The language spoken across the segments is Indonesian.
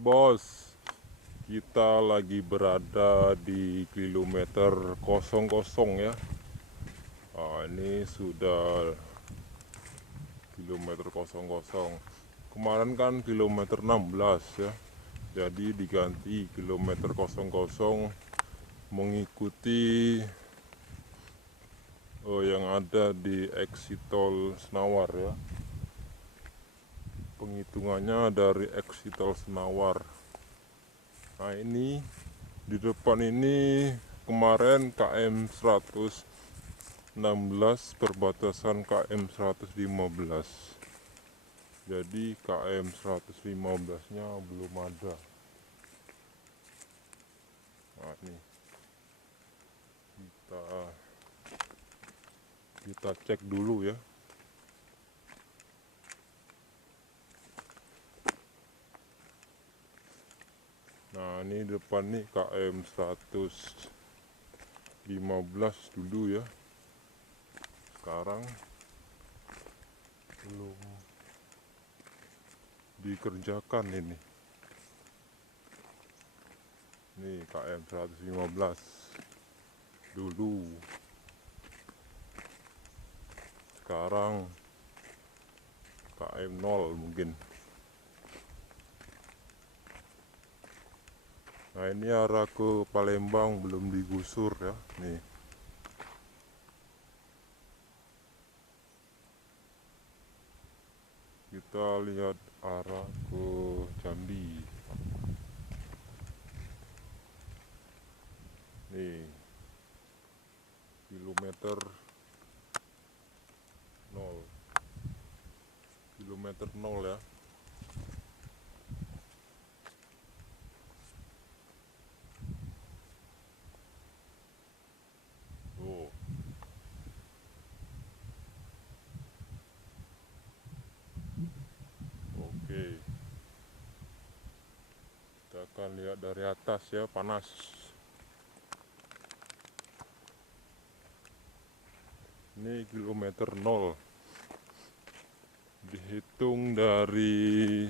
bos, kita lagi berada di kilometer 00 ya. Ini sudah kilometer 00. Kemarin kan kilometer 16 ya. Jadi diganti kilometer 00 mengikuti yang ada di exit tol Senawar ya. Penghitungannya dari exit tol Senawar. Nah ini di depan ini kemarin KM 116 perbatasan KM 115. Jadi KM 115 nya belum ada. Nah ini kita cek dulu ya. Nah ini depan nih KM 115 dulu ya. Sekarang belum dikerjakan ini. Nih KM 115 dulu. Sekarang KM 0 mungkin. Nah ini arah ke Palembang belum digusur ya. Nih. Kita lihat arah ke Jambi. Nih. Kilometer 0. Kilometer 0 ya. Tuh. Oke. Kita akan lihat dari atas ya, panas. Ini kilometer 0. Dihitung dari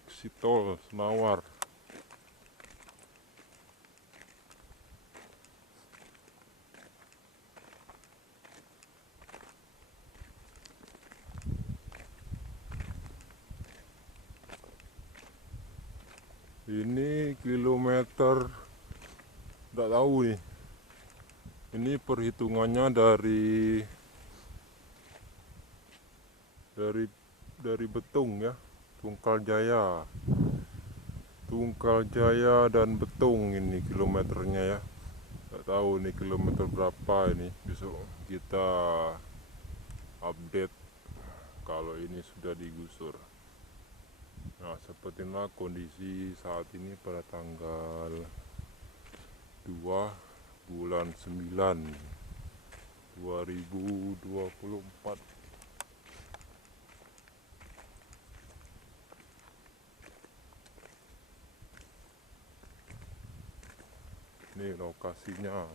exit tol Senawar. Ini kilometer tidak tahu nih. Ini perhitungannya dari Betung ya, Tungkal Jaya dan Betung ini kilometernya ya. Tidak tahu nih kilometer berapa ini. Besok kita update kalau ini sudah digusur. Nah seperti inilah kondisi saat ini pada tanggal 2 bulan 9 2024. Ini lokasinya.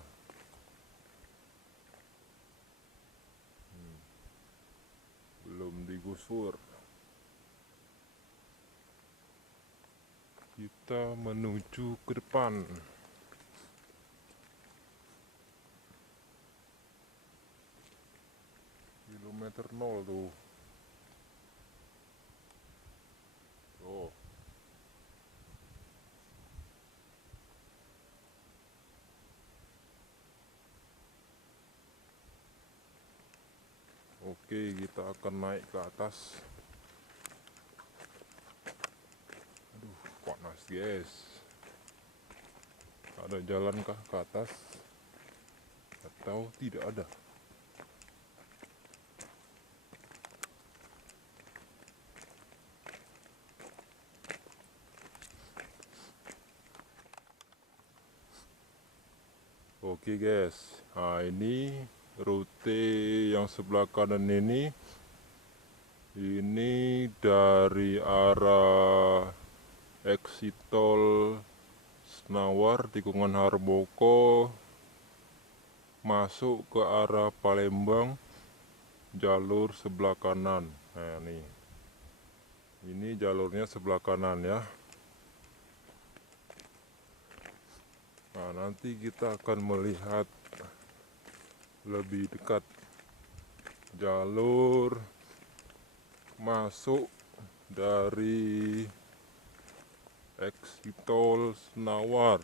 Belum digusur. Kita menuju ke depan. Kilometer 0 tuh. Oh. Oke, kita akan naik ke atas. Aduh, panas guys. Ada jalankah ke atas? Atau tidak ada? Oke guys, nah ini rute yang sebelah kanan ini dari arah exit tol Senawar tikungan Harboko masuk ke arah Palembang jalur sebelah kanan. Nah Ini jalurnya sebelah kanan ya. Nah, nanti kita akan melihat lebih dekat jalur masuk dari exit tol Senawar.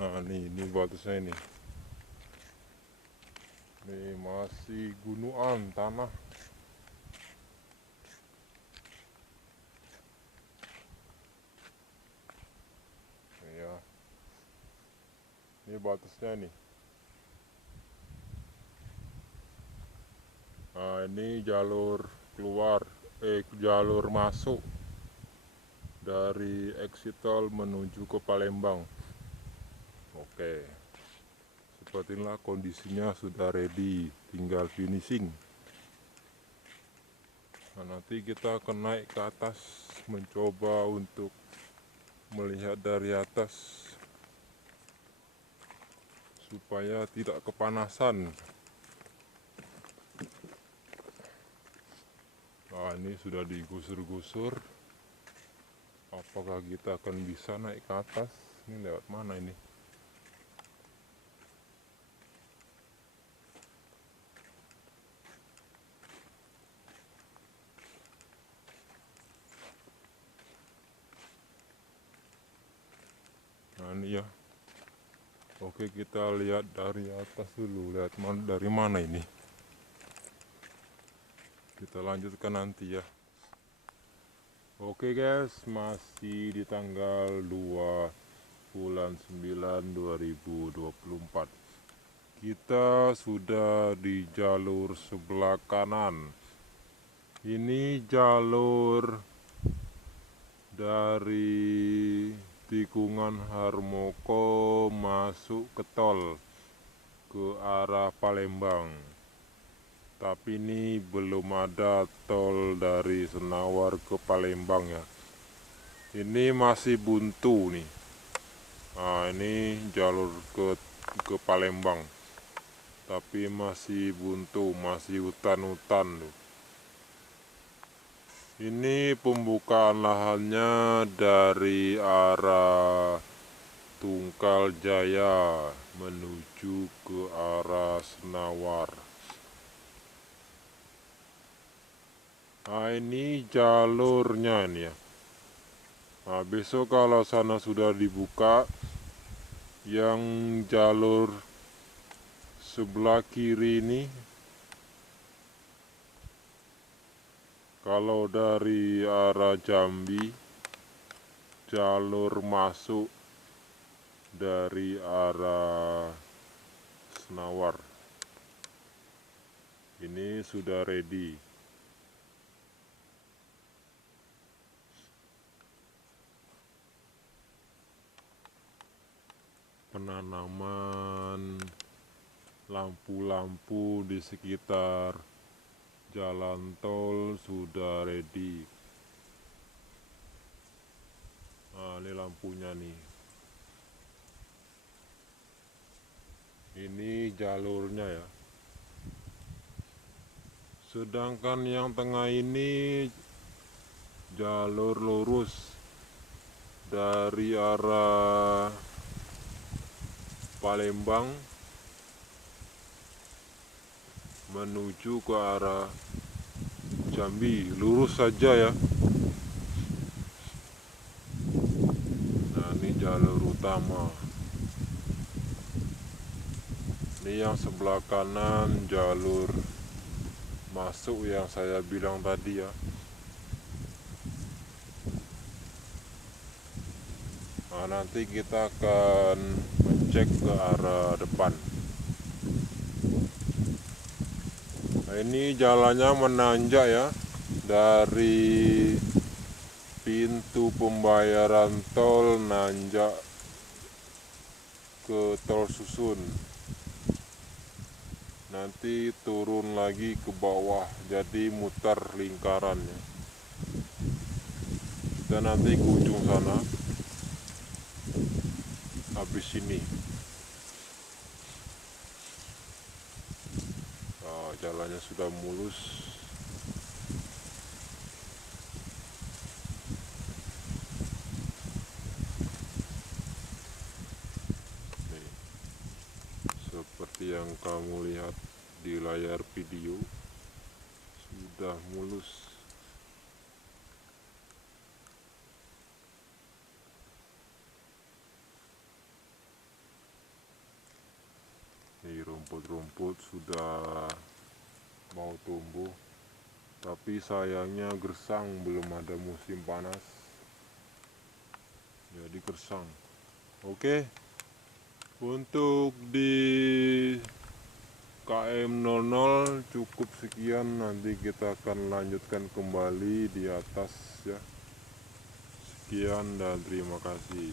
Nah, ini batasnya ini. Ini masih gunungan tanah. Ya. Ini batasnya nih. Nah, ini jalur keluar, jalur masuk dari exit tol menuju ke Palembang. Oke. Seperti inilah kondisinya, sudah ready, tinggal finishing. Nah, nanti kita akan naik ke atas, mencoba untuk melihat dari atas supaya tidak kepanasan. Nah, ini sudah digusur-gusur. Apakah kita akan bisa naik ke atas? Ini lewat mana ini? Nah, ini ya. Oke, kita lihat dari atas dulu. Lihat dari mana ini? Kita lanjutkan nanti ya. Oke guys, masih di tanggal 2 bulan 9 2024. Kita sudah di jalur sebelah kanan. Ini jalur dari tikungan Harmoko masuk ke tol ke arah Palembang. Tapi ini belum ada tol dari Senawar ke Palembang ya. Ini masih buntu nih. Nah, ini jalur ke Palembang. Tapi masih buntu, masih hutan-hutan tuh. Ini pembukaan lahannya dari arah Tungkal Jaya menuju ke arah Senawar. Nah, ini jalurnya ini ya. Nah, besok kalau sana sudah dibuka, yang jalur sebelah kiri ini, kalau dari arah Jambi, jalur masuk dari arah Senawar. Ini sudah ready. Penanaman lampu-lampu di sekitar jalan tol sudah ready. Nah, ini lampunya nih. Ini jalurnya ya. Sedangkan yang tengah ini jalur lurus dari arah Palembang menuju ke arah Jambi, lurus saja ya. Nah, ini jalur utama. Ini yang sebelah kanan jalur masuk yang saya bilang tadi ya. Nah, nanti kita akan cek ke arah depan. Nah, ini jalannya menanjak ya, dari pintu pembayaran tol nanjak ke tol susun, nanti turun lagi ke bawah, jadi mutar lingkarannya. Kita nanti ke ujung sana habis ini. Nah, jalannya sudah mulus. Nih, seperti yang kamu lihat di layar video, sudah mulus. Nih, rumput-rumput sudah mau tumbuh, tapi sayangnya gersang, belum ada musim panas, jadi gersang. Oke, untuk di KM00 cukup sekian, nanti kita akan lanjutkan kembali di atas ya. Sekian dan terima kasih.